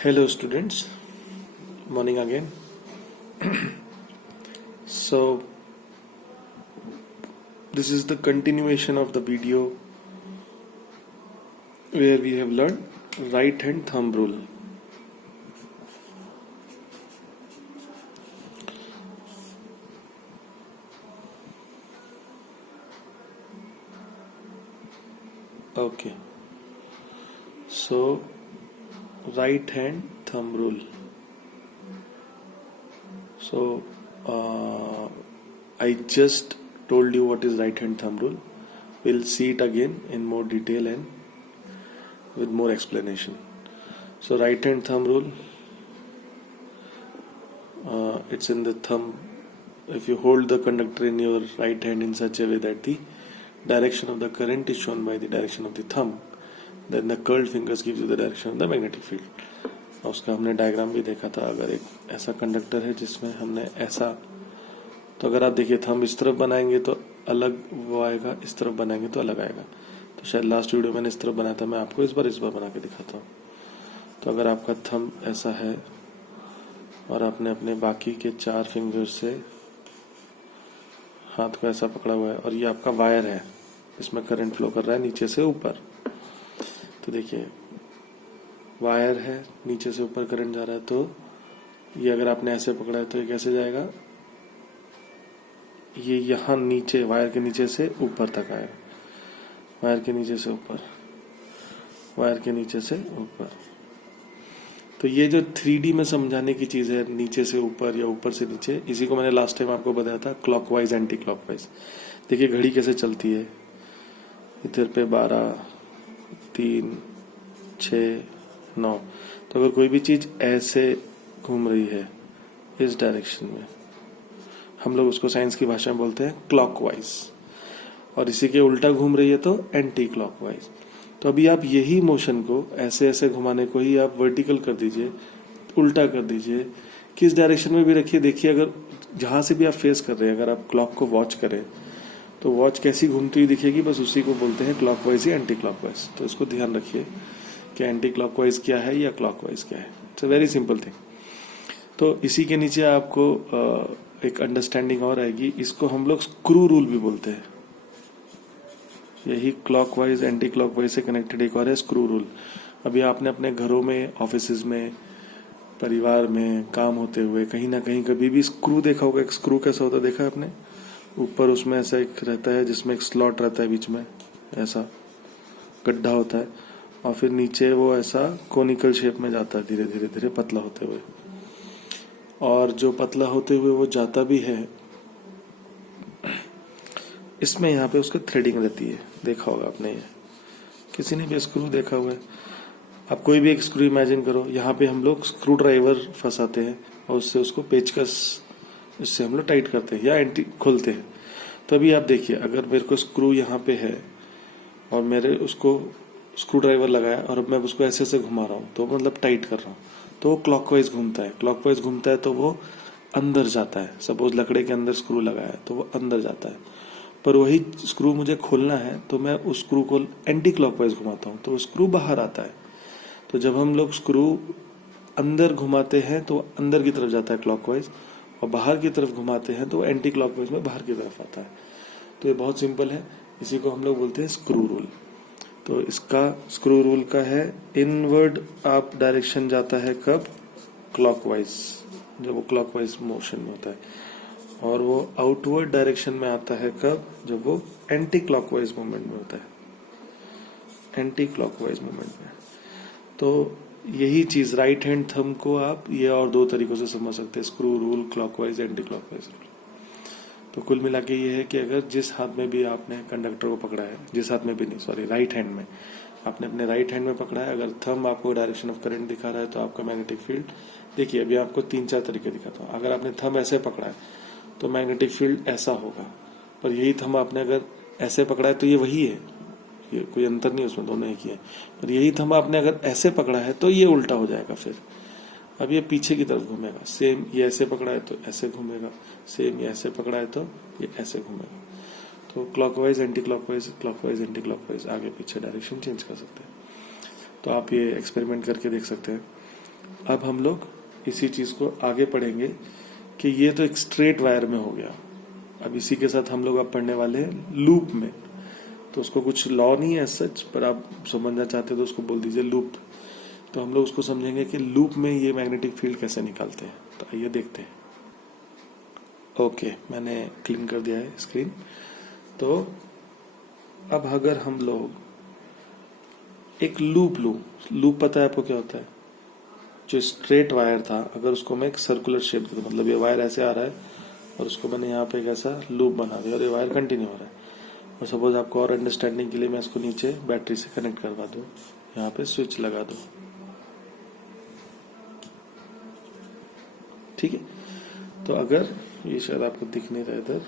Hello students, morning again. So this is the continuation of the video where we have learned right hand thumb rule. Okay, so right hand thumb rule. So I just told you what is right hand thumb rule. We'll see it again in more detail and with more explanation. So right hand thumb rule, it's in the thumb. If you hold the conductor in your right hand in such a way that the direction of the current is shown by the direction of the thumb, then the curled fingers gives you the direction of the magnetic field. और उसका हमने diagram भी देखा था. अगर एक ऐसा conductor है जिसमें हमने ऐसा, तो अगर आप देखिए थंब इस तरफ बनाएंगे तो अलग वो आएगा, इस तरफ बनाएंगे तो अलग आएगा. तो शायद लास्ट वीडियो मैंने इस तरफ बनाया था, मैं आपको इस बार बना के दिखाता हूँ. तो अगर आपका थंब ऐसा है और आपने अपने बाकी के 4 फिंगर से हाथ को ऐसा पकड़ा हुआ है और ये आपका वायर है, इसमें करंट फ्लो कर रहा है नीचे से ऊपर. तो देखिए वायर है, नीचे से ऊपर करंट जा रहा है. तो ये अगर आपने ऐसे पकड़ा है तो ये कैसे जाएगा, ये यहाँ नीचे वायर के नीचे से ऊपर तक आएगा, वायर के नीचे से ऊपर, वायर के नीचे से ऊपर. तो ये जो 3D में समझाने की चीज है, नीचे से ऊपर या ऊपर से नीचे, इसी को मैंने लास्ट टाइम आपको बताया था क्लॉकवाइज एंटी क्लॉकवाइज. देखिए घड़ी कैसे चलती है, इधर पे 12, 3, 6, 9. तो अगर कोई भी चीज ऐसे घूम रही है इस डायरेक्शन में, हम लोग उसको साइंस की भाषा में बोलते हैं क्लॉकवाइज, और इसी के उल्टा घूम रही है तो एंटी क्लॉकवाइज. तो अभी आप यही मोशन को ऐसे ऐसे घुमाने को ही आप वर्टिकल कर दीजिए, उल्टा कर दीजिए, किस डायरेक्शन में भी रखिए. देखिए अगर जहां से भी आप फेस कर रहे हैं, अगर आप क्लॉक को वॉच करें तो वॉच कैसी घूमती हुई दिखेगी, बस उसी को बोलते हैं क्लॉकवाइज या एंटी क्लॉकवाइज. तो इसको ध्यान रखिए कि एंटी क्लॉकवाइज क्या है या क्लॉकवाइज क्या है. It's a very simple thing. तो इसी के नीचे आपको एक अंडरस्टैंडिंग और आएगी. इसको हम लोग स्क्रू रूल भी बोलते हैं. यही क्लॉकवाइज एंटी क्लॉकवाइज से कनेक्टेड एक और है स्क्रू रूल. अभी आपने अपने घरों में, ऑफिसेज में, परिवार में काम होते हुए कहीं ना कहीं कभी भी स्क्रू देखा होगा. एक स्क्रू कैसा होता है देखा है आपने, ऊपर उसमें ऐसा एक रहता है जिसमें एक स्लॉट रहता है, बीच में ऐसा गड्ढा होता है, और फिर नीचे वो ऐसा कोनिकल शेप में जाता है धीरे धीरे धीरे पतला होते हुए. और जो पतला होते हुए वो जाता भी है, इसमें यहाँ पे उसका थ्रेडिंग रहती है. देखा होगा आपने, ये किसी ने भी स्क्रू देखा हुआ है. आप कोई भी एक स्क्रू इमेजिन करो, यहाँ पे हम लोग स्क्रू ड्राइवर फंसाते हैं और उससे उसको पेचकस, इससे हम लोग टाइट करते हैं या एंटी खोलते हैं. तो अभी आप देखिए, अगर मेरे को स्क्रू यहाँ पे है और मेरे उसको स्क्रू ड्राइवर लगाया और अब मैं उसको ऐसे ऐसे घुमा रहा हूँ, तो मतलब टाइट कर रहा हूँ, तो वो क्लॉकवाइज घूमता है. क्लॉकवाइज घूमता है तो वो अंदर जाता है. सपोज लकड़े के अंदर स्क्रू लगाया है तो वो अंदर जाता है. पर वही स्क्रू मुझे खोलना है तो मैं उस स्क्रू को एंटी क्लॉकवाइज घुमाता हूँ तो वो स्क्रू बाहर आता है. तो जब हम लोग स्क्रू अंदर घुमाते हैं तो अंदर की तरफ जाता है क्लॉकवाइज, और बाहर की तरफ घुमाते हैं तो एंटी क्लॉकवाइज में बाहर की तरफ आता है. तो ये बहुत सिंपल है. इसी को हम लोग बोलते हैं स्क्रू रूल. तो इसका स्क्रू रूल का है, इनवर्ड आप डायरेक्शन जाता है कब, क्लॉकवाइज, जब वो क्लॉकवाइज मोशन में होता है, और वो आउटवर्ड डायरेक्शन में आता है कब, जब वो एंटी क्लॉकवाइज मूवमेंट में होता है, एंटी क्लॉकवाइज मूवमेंट में. तो यही चीज राइट हैंड थंब को आप ये और 2 तरीकों से समझ सकते हैं, screw rule, clockwise, anti clockwise rule. तो कुल मिला के ये है कि अगर जिस हाथ में भी आपने कंडक्टर को पकड़ा है, जिस हाथ में भी नहीं, सॉरी, राइट हैंड में आपने अपने राइट हैंड में पकड़ा है, अगर थंब आपको डायरेक्शन ऑफ करंट दिखा रहा है तो आपका मैग्नेटिक फील्ड, देखिए अभी आपको 3-4 तरीके दिखाता हूँ. अगर आपने थंब ऐसे पकड़ा है तो मैग्नेटिक फील्ड ऐसा होगा, पर यही थंब आपने अगर ऐसे पकड़ा है तो ये वही है, ये कोई अंतर नहीं, उसमें दोनों एक ही है. पर यही थंब आपने अगर ऐसे पकड़ा है तो ये उल्टा हो जाएगा. फिर अब ये पीछे की तरफ घूमेगा. सेम ये ऐसे पकड़ा है तो ऐसे घूमेगा, सेम ये ऐसे पकड़ा है तो ये ऐसे घूमेगा. तो clockwise anti clockwise, clockwise anti clockwise, आगे पीछे डायरेक्शन चेंज कर सकते हैं. तो आप ये एक्सपेरिमेंट करके देख सकते हैं. अब हम लोग इसी चीज को आगे पढ़ेंगे कि ये तो एक स्ट्रेट वायर में हो गया। अब इसी के साथ हम लोग अब पढ़ने वाले हैं लूप में। तो उसको कुछ लॉ नहीं है सच, पर आप समझना चाहते हो तो उसको बोल दीजिए लूप। तो हम लोग उसको समझेंगे कि लूप में ये मैग्नेटिक फील्ड कैसे निकालते हैं। तो आइए देखते हैं। ओके, मैंने क्लीन कर दिया है स्क्रीन। तो अब अगर हम लोग एक लूप लूप पता है आपको क्या होता है? जो स्ट्रेट वायर था, अगर उसको मैं एक सर्कुलर शेप दे दूं, मतलब ये वायर ऐसे आ रहा है और उसको मैंने यहाँ पे एक ऐसा लूप बना दिया और ये वायर कंटिन्यू हो रहा है। और सपोज आपको और अंडरस्टैंडिंग के लिए मैं इसको नीचे बैटरी से कनेक्ट करवा दूं, यहाँ पे स्विच लगा दूं, ठीक है। तो अगर ये शायद आपको दिख नहीं रहा इधर,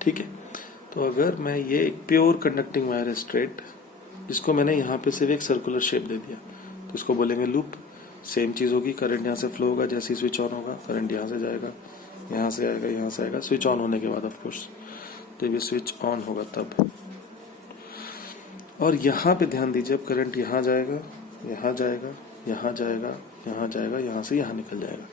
ठीक है। तो अगर मैं ये एक प्योर कंडक्टिंग वायर है स्ट्रेट, जिसको मैंने यहाँ पे सिर्फ एक सर्कुलर शेप दे दिया, तो इसको बोलेंगे लूप। सेम चीज होगी, करंट यहाँ से फ्लो होगा, जैसे ही स्विच ऑन होगा करंट यहाँ से जाएगा, यहाँ से आएगा, यहाँ से आएगा, स्विच ऑन होने के बाद ऑफ कोर्स, जब ये स्विच ऑन होगा तब। और यहाँ पे ध्यान दीजिए, अब करंट यहाँ जाएगा, यहाँ जाएगा, यहाँ जाएगा, यहाँ जाएगा, यहाँ से यहाँ निकल जाएगा।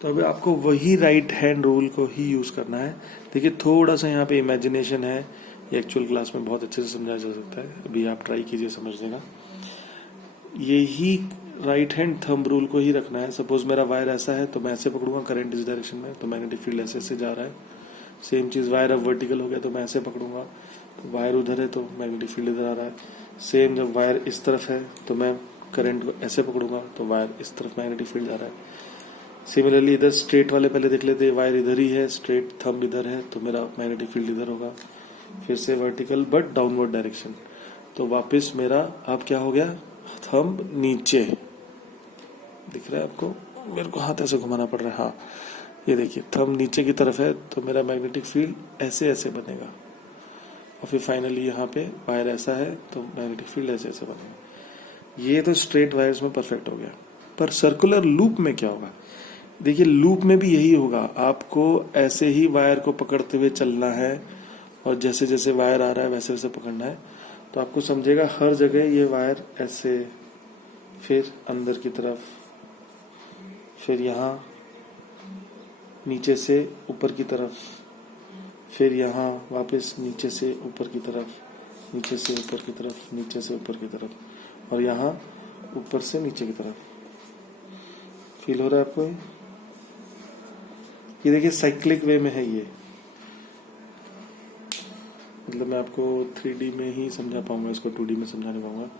तो अभी आपको वही राइट हैंड रूल को ही यूज करना है। देखिए थोड़ा सा यहाँ पे इमेजिनेशन है, ये एक्चुअल क्लास में बहुत अच्छे से समझाया जा सकता है, अभी आप ट्राई कीजिए समझने का। यही राइट हैंड थंब रूल को ही रखना है। सपोज मेरा वायर ऐसा है तो मैं ऐसे पकड़ूंगा, करंट इस डायरेक्शन में, तो मैग्नेटिक फील्ड ऐसे ऐसे जा रहा है। सेम चीज वायर अब वर्टिकल हो गया तो मैं ऐसे पकड़ूंगा, तो वायर उधर है तो मैग्नेटिक फील्ड इधर आ रहा है। सेम जब वायर इस तरफ है तो मैं करंट को ऐसे पकड़ूंगा तो वायर इस तरफ मैग्नेटिक फील्ड जा रहा है। सिमिलरली इधर स्ट्रेट वाले पहले देख लेते हैं, वायर इधर ही है, स्ट्रेट थंब इधर है तो मेरा मैग्नेटिक फील्ड इधर होगा। फिर से वर्टिकल बट डाउनवर्ड डायरेक्शन, तो वापस मेरा अब क्या हो गया, थंब नीचे दिख रहा है आपको, मेरे को हाथ ऐसे घुमाना पड़ रहा है, हाँ ये देखिए थंब नीचे की तरफ है तो मेरा मैग्नेटिक फील्ड ऐसे ऐसे बनेगा। और फिर फाइनली यहाँ पे वायर ऐसा है तो मैग्नेटिक फील्ड ऐसे ऐसे बनेगा। ये तो स्ट्रेट वायर्स में परफेक्ट हो गया। पर सर्कुलर लूप में क्या होगा? देखिए लूप में भी यही होगा, आपको ऐसे ही वायर को पकड़ते हुए चलना है और जैसे जैसे वायर आ रहा है वैसे वैसे पकड़ना है। तो आपको समझेगा हर जगह ये वायर ऐसे, फिर अंदर की तरफ, फिर यहाँ नीचे से ऊपर की तरफ, फिर यहाँ वापस नीचे से ऊपर की तरफ, नीचे से ऊपर की तरफ, नीचे से ऊपर की तरफ, और यहाँ ऊपर से नीचे की तरफ। फील हो रहा है आपको? ये देखिए साइक्लिक वे में है ये, मतलब मैं आपको 3D में ही समझा पाऊंगा, इसको 2D में समझा नहीं पाऊंगा।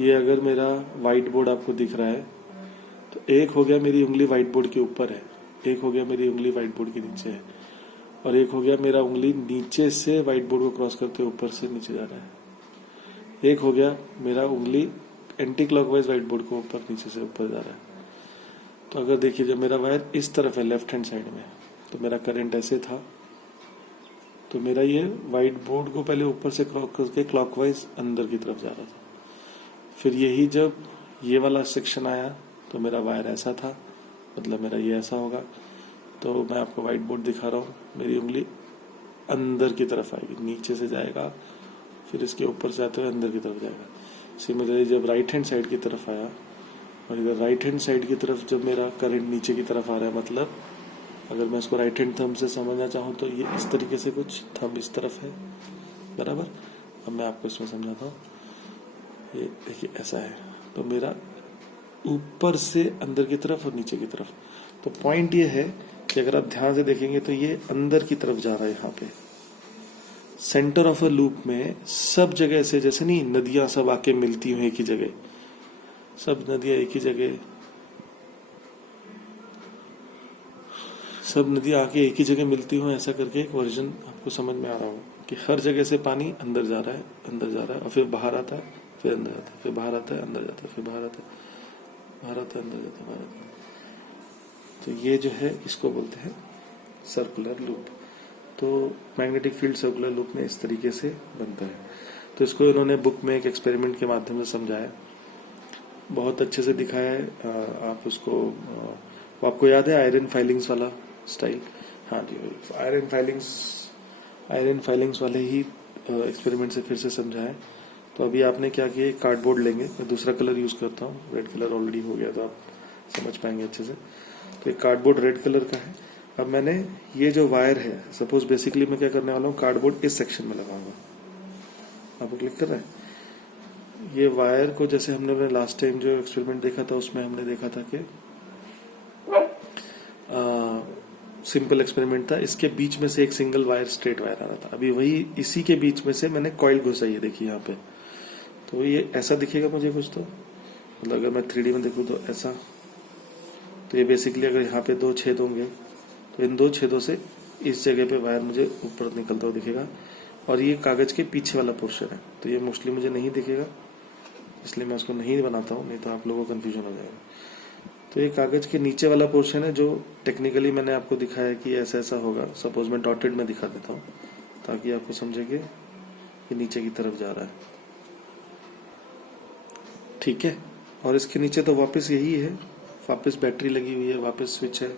ये अगर मेरा व्हाइट बोर्ड आपको दिख रहा है तो एक हो गया मेरी उंगली व्हाइट बोर्ड के ऊपर है, एक हो गया मेरी उंगली व्हाइट बोर्ड के नीचे है, और एक हो गया मेरा उंगली नीचे से व्हाइट बोर्ड को क्रॉस करते ऊपर से नीचे जा रहा है। एक हो गया मेरा उंगली एंटी क्लॉकवाइज व्हाइट बोर्ड को ऊपर नीचे से ऊपर जा रहा है। तो अगर देखिए जब मेरा वायर इस तरफ है लेफ्ट हैंड साइड में, तो मेरा करंट ऐसे था, तो मेरा ये व्हाइट बोर्ड को पहले ऊपर से क्रॉस करके क्लॉकवाइज अंदर की तरफ जा रहा था। फिर यही जब ये वाला सेक्शन आया तो मेरा वायर ऐसा था, मतलब मेरा ये ऐसा होगा। तो मैं आपको व्हाइट बोर्ड दिखा रहा हूँ, मेरी उंगली अंदर की तरफ आएगी, नीचे से जाएगा, फिर इसके ऊपर से आते हुए अंदर की तरफ जाएगा। सिमिलरली जब राइट हैंड साइड की तरफ आया, और इधर राइट हैंड साइड की तरफ जब मेरा करंट नीचे की तरफ आ रहा है, मतलब अगर मैं इसको राइट हैंड थंब से समझना चाहूँ तो ये इस तरीके से कुछ थंब इस तरफ है, बराबर। अब मैं आपको इसमें समझाता हूँ, ये देखिए ऐसा है, तो मेरा ऊपर से अंदर की तरफ और नीचे की तरफ। तो पॉइंट ये है कि अगर आप ध्यान से देखेंगे तो ये अंदर की तरफ जा रहा है। यहाँ पे सेंटर ऑफ अ लूप में सब जगह ऐसे, जैसे नहीं नदियां सब आके मिलती हुई एक ही जगह, सब नदियां एक ही जगह, सब नदियां आके एक ही जगह मिलती हो, ऐसा करके एक वर्जन आपको समझ में आ रहा होगा कि हर जगह से पानी अंदर जा रहा है, अंदर जा रहा है, और फिर बाहर आता है, फिर अंदर आता है, फिर बाहर आता है, अंदर जाता है, फिर बाहर आता है, बाहर आता है, अंदर जाता है, बाहर आता है। तो ये जो है इसको बोलते हैं सर्कुलर लूप। तो मैग्नेटिक फील्ड सर्कुलर लूप में इस तरीके से बनता है। तो इसको इन्होंने बुक में एक एक्सपेरिमेंट के माध्यम से समझाया, बहुत अच्छे से दिखाया है। आप उसको, वो आपको याद है आयरन फाइलिंग्स वाला स्टाइल? हाँ जी, आयरन फाइलिंग्स वाले ही एक्सपेरिमेंट से फिर से समझाएं। तो अभी आपने क्या किया, कार्डबोर्ड लेंगे, मैं दूसरा कलर यूज करता हूँ, रेड कलर ऑलरेडी हो गया तो आप समझ पाएंगे अच्छे से। तो एक कार्डबोर्ड रेड कलर का है। अब मैंने ये जो वायर है, सपोज बेसिकली मैं क्या करने वाला हूँ, कार्डबोर्ड इस सेक्शन में लगाऊंगा। आपको क्लिक कर रहा है, ये वायर को जैसे हमने लास्ट टाइम जो एक्सपेरिमेंट देखा था उसमें हमने देखा था कि सिंपल एक्सपेरिमेंट था, इसके बीच में से एक सिंगल वायर स्ट्रेट वायर आ रहा था। अभी वही इसी के बीच में से मैंने कॉइल घुसाई है, देखिए यहाँ पे। तो ये ऐसा दिखेगा मुझे कुछ, तो मतलब अगर मैं 3D में देखूँ तो ऐसा। तो ये बेसिकली अगर यहाँ पे 2 छेद होंगे तो इन 2 छेदों से इस जगह पे वायर मुझे ऊपर निकलता हुआ दिखेगा, और ये कागज के पीछे वाला पोर्शन है, तो ये मोस्टली मुझे नहीं दिखेगा, इसलिए मैं उसको नहीं बनाता हूँ, नहीं तो आप लोगों को कंफ्यूजन हो जाएगा। तो ये कागज के नीचे वाला पोर्शन है जो टेक्निकली मैंने आपको दिखाया कि ऐसा ऐसा होगा। सपोज मैं डॉटेड में दिखा देता हूँ ताकि आपको समझेंगे कि नीचे की तरफ जा रहा है, ठीक है। और इसके नीचे तो वापस यही है, वापस बैटरी लगी हुई है, वापस स्विच है।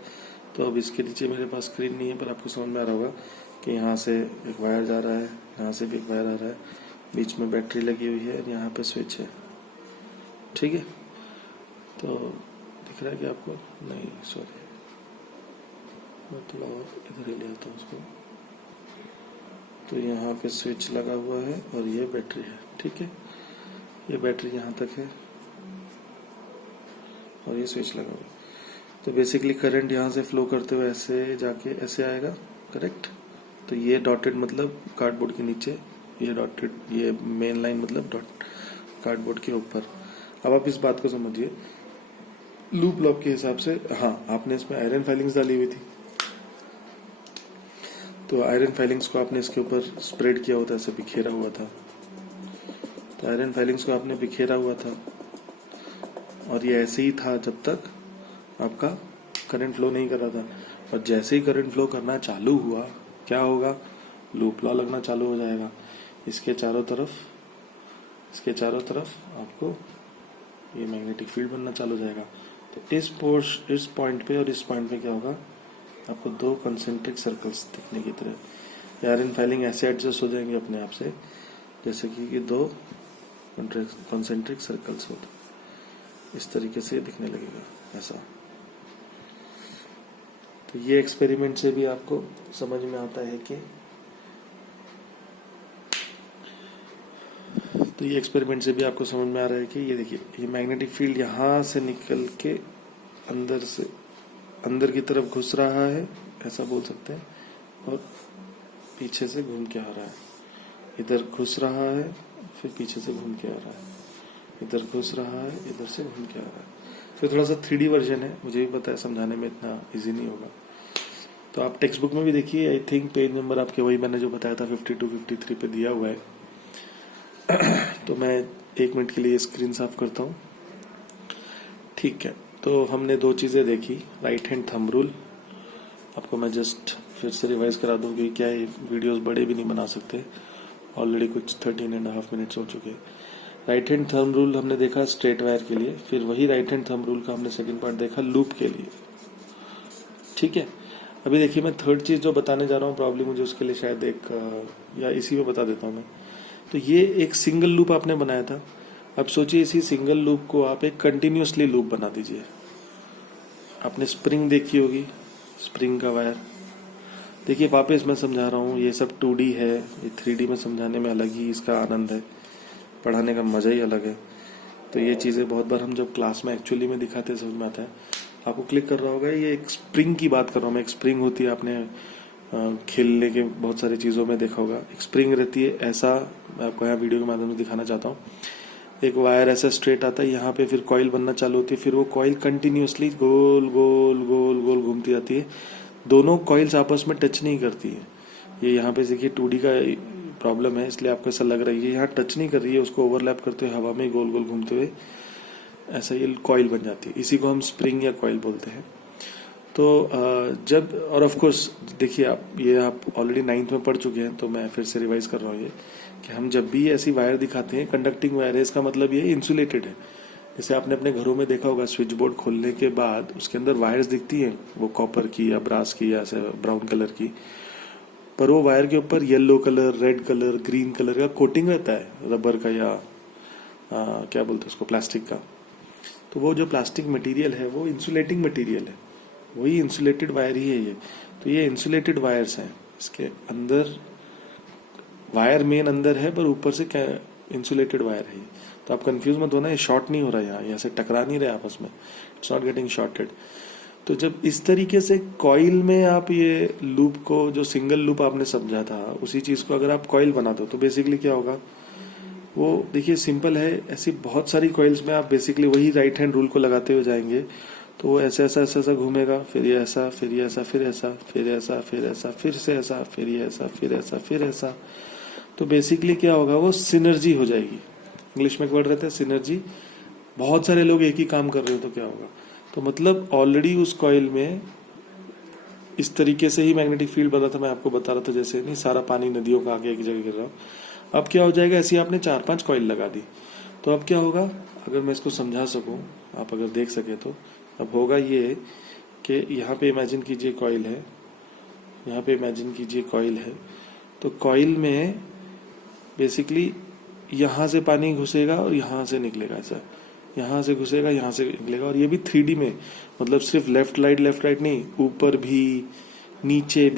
तो अब इसके नीचे मेरे पास स्क्रीन नहीं है, पर आपको समझ में आ रहा होगा कि यहाँ से एक वायर जा रहा है, यहाँ से भी एक वायर आ रहा है, बीच में बैटरी लगी हुई है, यहाँ पे स्विच है, ठीक है। तो दिख रहा है कि आपको, नहीं सॉरी, मैं थोड़ा और इधर ही ले आता हूँ उसको। तो यहाँ पे स्विच लगा हुआ है और ये बैटरी है, ठीक है। ये बैटरी यहाँ तक है और ये स्विच लगा हुआ है। तो बेसिकली करंट यहाँ से फ्लो करते हुए ऐसे जाके ऐसे आएगा, करेक्ट। तो ये डॉटेड मतलब कार्डबोर्ड के नीचे, ये डॉटेड, ये मेन लाइन मतलब डॉट कार्डबोर्ड के ऊपर। अब आप इस बात को समझिए, लूप लॉक के हिसाब से, हाँ आपने इसमें आयरन फाइलिंग्स डाली हुई थी, तो आयरन फाइलिंग्स को आपने इसके ऊपर स्प्रेड किया होता, ऐसे बिखेरा हुआ था। तो आयरन फाइलिंग्स को आपने बिखेरा हुआ था और ये ऐसे ही था जब तक आपका करंट फ्लो नहीं कर रहा था। और जैसे ही करंट फ्लो करना चालू हुआ, क्या होगा, लूप लॉ लगना चालू हो जाएगा। इसके चारों तरफ आपको ये मैग्नेटिक फील्ड बनना चालू हो जाएगा। तो इस पॉइंट पे और इस पॉइंट पे क्या होगा, आपको 2 कंसेंट्रिक सर्कल्स दिखने की तरह। आयरन फाइलिंग ऐसे एडजस्ट हो जाएंगे अपने आप से जैसे कि 2 कंसेंट्रिक सर्कल्स होते, इस तरीके से दिखने लगेगा ऐसा। तो ये एक्सपेरिमेंट से भी आपको समझ में आता है कि ये एक्सपेरिमेंट से भी आपको समझ में आ रहा है कि ये देखिए, ये मैग्नेटिक फील्ड यहाँ से निकल के अंदर की तरफ घुस रहा है, ऐसा बोल सकते हैं, और पीछे से घूम के आ रहा है। इधर घुस रहा है, फिर पीछे से घूम के आ रहा है, इधर घुस रहा है, इधर से घूम के आ रहा है। फिर थोड़ा सा 3D वर्जन है, मुझे भी पता है समझाने में इतना इजी नहीं होगा। तो आप टेक्स्ट बुक में भी देखिए, आई थिंक पेज नंबर आपके वही मैंने जो बताया था 52-53 पे दिया हुआ है। तो मैं 1 मिनट के लिए स्क्रीन साफ करता हूँ, ठीक है। तो हमने 2 चीजें देखी, राइट हैंड थंब रूल। आपको मैं जस्ट फिर से रिवाइज करा दूं कि क्या ये वीडियोस बड़े भी नहीं बना सकते, ऑलरेडी कुछ 13.5 मिनट्स हो चुके हैं। राइट हैंड थंब रूल हमने देखा स्ट्रेट वायर के लिए, फिर वही राइट हैंड थंब रूल का हमने सेकंड पार्ट देखा लूप के लिए, ठीक है। अभी देखिए, मैं थर्ड चीज जो बताने जा रहा हूँ, प्रॉब्लम मुझे उसके लिए शायद या इसी में बता देता हूँ मैं। तो ये एक सिंगल लूप आपने बनाया था, अब सोचिए इसी सिंगल लूप को आप एक कंटिन्यूसली लूप बना दीजिए। आपने स्प्रिंग देखी होगी, स्प्रिंग का वायर। देखिए वापस मैं समझा रहा हूँ, ये सब 2D है, ये 3D में समझाने में अलग ही इसका आनंद है, पढ़ाने का मजा ही अलग है। तो ये चीजें बहुत बार हम जब क्लास में एक्चुअली में दिखाते हैं समझ में आता है। आपको क्लिक कर रहा होगा, ये एक स्प्रिंग की बात कर रहा हूँ मैं। एक स्प्रिंग होती है, आपने खेलने के बहुत सारी चीजों में देखा होगा, एक स्प्रिंग रहती है। ऐसा मैं आपको यहाँ वीडियो के माध्यम से दिखाना चाहता हूँ। एक वायर ऐसा स्ट्रेट आता है, यहाँ पे फिर कॉइल बनना चालू होती है, फिर वो कॉइल कंटिन्यूसली गोल गोल गोल गोल घूमती जाती है। दोनों कॉइल्स आपस में टच नहीं करती है। ये यहाँ पे देखिए 2D का प्रॉब्लम है, इसलिए आपको ऐसा लग रहा है ये यहाँ टच नहीं कर रही है, उसको ओवरलैप करते हुए हवा में गोल गोल घूमते हुए ऐसा ये कॉइल बन जाती है। इसी को हम स्प्रिंग या कॉइल बोलते हैं। तो जब, और ऑफ कोर्स देखिए आप ऑलरेडी 9th में पढ़ चुके हैं, तो मैं फिर से रिवाइज कर रहा हूँ ये कि हम जब भी ऐसी वायर दिखाते हैं, कंडक्टिंग वायर है, इसका मतलब ये इंसुलेटेड है। जैसे आपने अपने घरों में देखा होगा, स्विच बोर्ड खोलने के बाद उसके अंदर वायर्स दिखती हैं, वो कॉपर की या ब्रास की या ऐसे ब्राउन कलर की, पर वो वायर के ऊपर yellow colour, red colour, green colour का कोटिंग रहता है रबर का या क्या बोलते हैं उसको, प्लास्टिक का। तो वो जो प्लास्टिक मटेरियल है वो इंसुलेटिंग मटेरियल है, वही इंसुलेटेड वायर ही है ये। तो ये इंसुलेटेड वायर्स हैं, इसके अंदर वायर मेन अंदर है पर ऊपर से इंसुलेटेड वायर है। तो आप कंफ्यूज मत होना, ये शॉर्ट नहीं हो रहा है, यहाँ से टकरा नहीं रहे आपस में, इट्स नॉट गेटिंग शॉर्टेड। तो जब इस तरीके से कॉइल में आप ये लूप को, जो सिंगल लूप आपने समझा था, उसी चीज को अगर आप कॉइल बना दो तो बेसिकली क्या होगा, वो देखिए सिंपल है। ऐसी बहुत सारी कॉइल्स में आप बेसिकली वही राइट हैंड रूल को लगाते हुए जाएंगे तो वो ऐसा ऐसा ऐसा ऐसा घूमेगा, फिर ये ऐसा, फिर ये ऐसा, फिर ऐसा, फिर ऐसा, फिर ऐसा, फिर से ऐसा, फिर ये ऐसा, फिर ऐसा, फिर ऐसा। तो बेसिकली क्या होगा, वो सिनर्जी हो जाएगी। इंग्लिश में एक वर्ड रहता है सिनर्जी। बहुत सारे लोग एक ही काम कर रहे हो तो क्या होगा, तो मतलब ऑलरेडी उस कॉइल में इस तरीके से ही मैग्नेटिक फील्ड बना था। मैं आपको बता रहा था जैसे नहीं सारा पानी नदियों का आगे एक जगह गिर रहा हो। अब क्या हो जाएगा, ऐसी आपने 4-5 कॉइल लगा दी तो अब क्या होगा, अगर मैं इसको समझा सकूं, आप अगर देख सके तो अब होगा ये कि यहाँ पे इमेजिन कीजिए कॉइल है, यहाँ पे इमेजिन कीजिए कॉइल है। तो कॉइल में बेसिकली यहाँ से पानी घुसेगा और यहाँ से निकलेगा, ऐसा यहाँ से घुसेगा, यहाँ से निकलेगा। और ये भी 3D में, मतलब सिर्फ लेफ्ट राइट नहीं, ऊपर भी, नीचे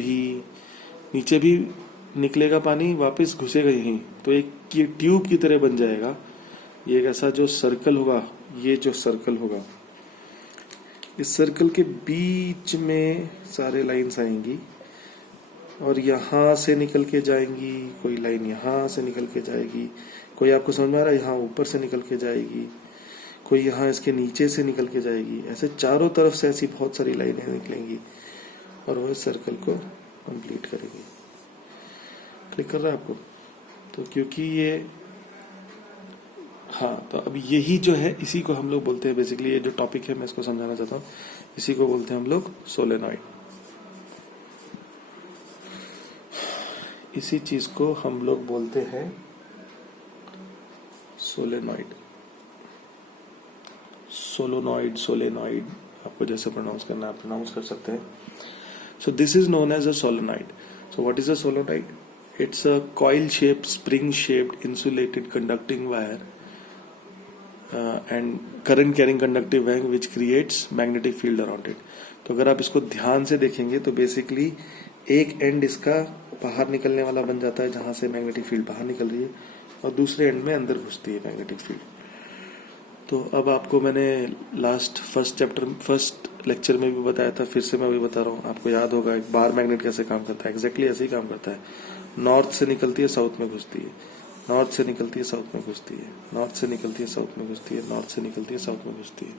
भी निकलेगा पानी, वापस घुसेगा यहीं। तो एक ये ट्यूब की तरह बन जाएगा। ये एक ऐसा जो सर्कल होगा, ये जो सर्कल होगा, इस सर्कल के बीच में सारे लाइंस आएंगी और यहाँ से निकल के जाएंगी, कोई लाइन यहाँ से निकल के जाएगी, कोई आपको समझ में आ रहा है, यहाँ ऊपर से निकल के जाएगी, कोई यहाँ इसके नीचे से निकल के जाएगी। ऐसे चारों तरफ से ऐसी बहुत सारी लाइनें निकलेंगी और वो इस सर्कल को कंप्लीट करेगी। क्लिक कर रहा है आपको? तो क्योंकि ये, हाँ, तो अब यही जो है इसी को हम लोग बोलते हैं, बेसिकली ये जो टॉपिक है मैं इसको समझाना चाहता हूँ, इसी को बोलते हैं हम लोग सोलेनॉइड। इसी चीज को हम लोग बोलते हैं सोलेनॉइड, सोलेनॉइड, आपको जैसे प्रोनाउंस करना है आप प्रोनाउंस कर सकते हैं। So this is known as a solenoid. So what is a solenoid? It's a coil-shaped, spring-shaped, insulated conducting wire and current-carrying conductive wire which creates magnetic field around it. तो अगर आप इसको ध्यान से देखेंगे तो बेसिकली एक एंड इसका बाहर निकलने वाला बन जाता है जहां से मैग्नेटिक फील्ड बाहर निकल रही है, और दूसरे एंड में अंदर घुसती है मैग्नेटिक फील्ड। तो अब आपको मैंने फर्स्ट लेक्चर में भी बताया था, फिर से मैं भी बता रहा हूँ, आपको याद होगा एक बार मैग्नेट कैसे काम करता है। एग्जैक्टली ऐसे ही काम करता है। नॉर्थ से निकलती है साउथ में घुसती है, नॉर्थ से निकलती है साउथ में घुसती है, नॉर्थ से निकलती है साउथ में घुसती है, नॉर्थ से निकलती है साउथ में घुसती है।